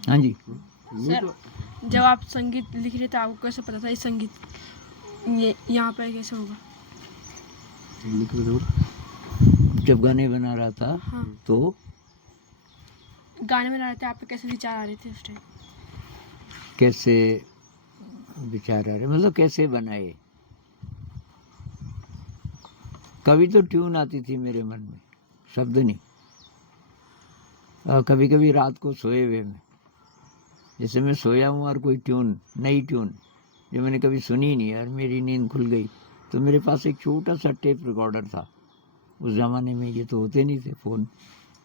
हाँ जी। सर, जब आप संगीत लिख रहे थे आपको कैसे पता था ये संगीत ये यहाँ पर कैसे होगा? जब गाने बना रहा था हाँ। तो गाने में रहे थे, आप पे कैसे विचार आ रहे थे उस टाइम? कैसे विचार आ रहे, मतलब कैसे बनाए? कभी तो ट्यून आती थी मेरे मन में, शब्द नहीं। और कभी कभी रात को सोए हुए में, जैसे मैं सोया हूँ और कोई ट्यून, नई ट्यून जो मैंने कभी सुनी नहीं और मेरी नींद खुल गई, तो मेरे पास एक छोटा सा टेप रिकॉर्डर था। उस ज़माने में ये तो होते नहीं थे फ़ोन,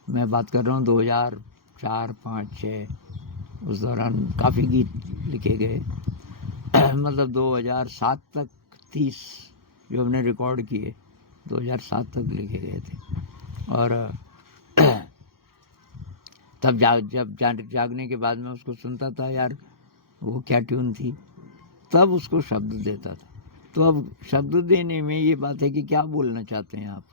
मैं बात कर रहा हूँ 2004, 5, 6। उस दौरान काफ़ी गीत लिखे गए मतलब 2007 तक 30 जो हमने रिकॉर्ड किए 2007 तक लिखे गए थे। और तब जब जागने के बाद मैं उसको सुनता था, यार वो क्या ट्यून थी, तब उसको शब्द देता था। तो अब शब्द देने में ये बात है कि क्या बोलना चाहते हैं आप।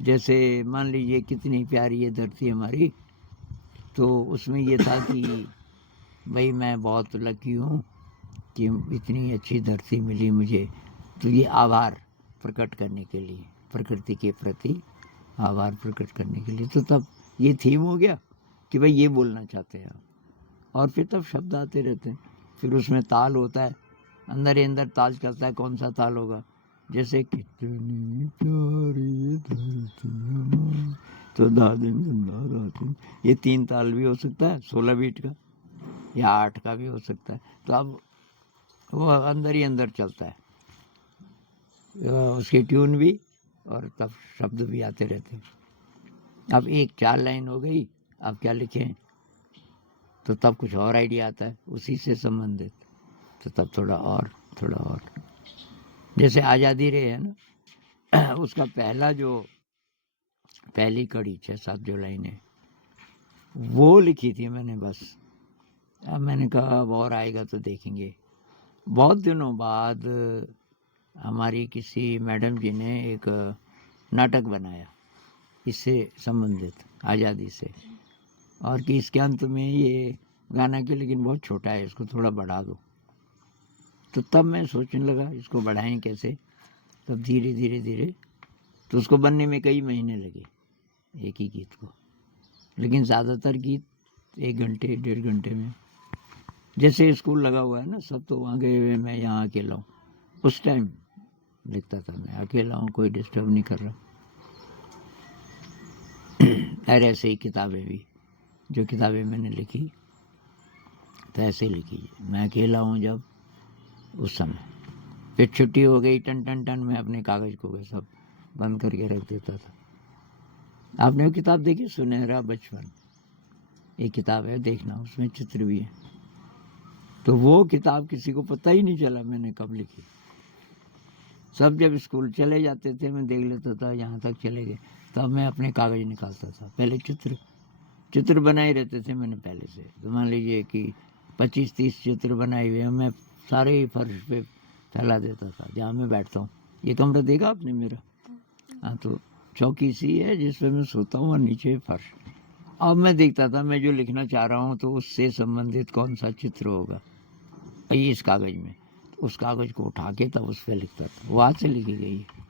जैसे मान लीजिए कितनी प्यारी ये धरती हमारी, तो उसमें ये था कि भाई मैं बहुत लकी हूँ कि इतनी अच्छी धरती मिली मुझे। तो ये आभार प्रकट करने के लिए, प्रकृति के प्रति आभार प्रकट करने के लिए, तो तब ये थीम हो गया कि भाई ये बोलना चाहते हैं आप। और फिर तब शब्द आते रहते हैं, फिर उसमें ताल होता है, अंदर ही अंदर ताल चलता है। कौन सा ताल होगा, जैसे कितनी प्यारी धरती हमारी, तो दादिन दादिन, ये 3 ताल भी हो सकता है 16 बीट का, या 8 का भी हो सकता है। तो अब वो अंदर ही अंदर चलता है, उसकी ट्यून भी और तब शब्द भी आते रहते हैं। अब एक 4 लाइन हो गई, अब क्या लिखें, तो तब कुछ और आइडिया आता है उसी से संबंधित, तो तब थोड़ा और। जैसे आज़ादी रे है ना उसका पहली कड़ी 6-7 जो लाइनें वो लिखी थी मैंने बस। अब मैंने कहा अब और आएगा तो देखेंगे। बहुत दिनों बाद हमारी किसी मैडम जी ने एक नाटक बनाया इससे संबंधित, आज़ादी से, और कि इसके अंत में ये गाना कि लेकिन बहुत छोटा है, इसको थोड़ा बढ़ा दो। तो तब मैं सोचने लगा इसको बढ़ाएं कैसे। तब धीरे धीरे तो उसको बनने में कई महीने लगे, एक ही गीत को। लेकिन ज़्यादातर गीत 1 घंटे 1.5 घंटे में। जैसे स्कूल लगा हुआ है ना, सब तो वहाँ गए हुए, मैं यहाँ अकेला हूँ। उस टाइम लिखता था मैं अकेला हूँ, कोई डिस्टर्ब नहीं कर रहा। और ऐसे ही किताबें भी, जो किताबें मैंने लिखी तो ऐसे लिखी, मैं अकेला हूँ जब उस समय। फिर छुट्टी हो गई, टन टन टन, मैं अपने कागज़ को सब बंद करके रख देता था। आपने वो किताब देखी, सुनहरा बचपन, एक किताब है, देखना, उसमें चित्र भी है। तो वो किताब किसी को पता ही नहीं चला मैंने कब लिखी। सब जब स्कूल चले जाते थे मैं देख लेता था, यहाँ तक चले गए, तब मैं अपने कागज़ निकालता था। पहले चित्र बनाए रहते थे मैंने पहले से। तो मान लीजिए कि 25-30 चित्र बनाए हुए, मैं सारे ही फर्श पे फैला देता था जहाँ मैं बैठता हूँ। ये कमरा देखा आपने मेरा? हाँ, तो चौकी सी है जिस पर मैं सोता हूँ और नीचे फर्श। अब मैं देखता था मैं जो लिखना चाह रहा हूँ तो उससे संबंधित कौन सा चित्र होगा ये इस कागज़ में, तो उस कागज़ को उठा के तब उस पर लिखता था। वो हाथ से लिखी गई है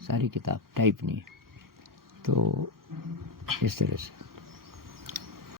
सारी किताब, टाइप नहीं है। तो इस तरह से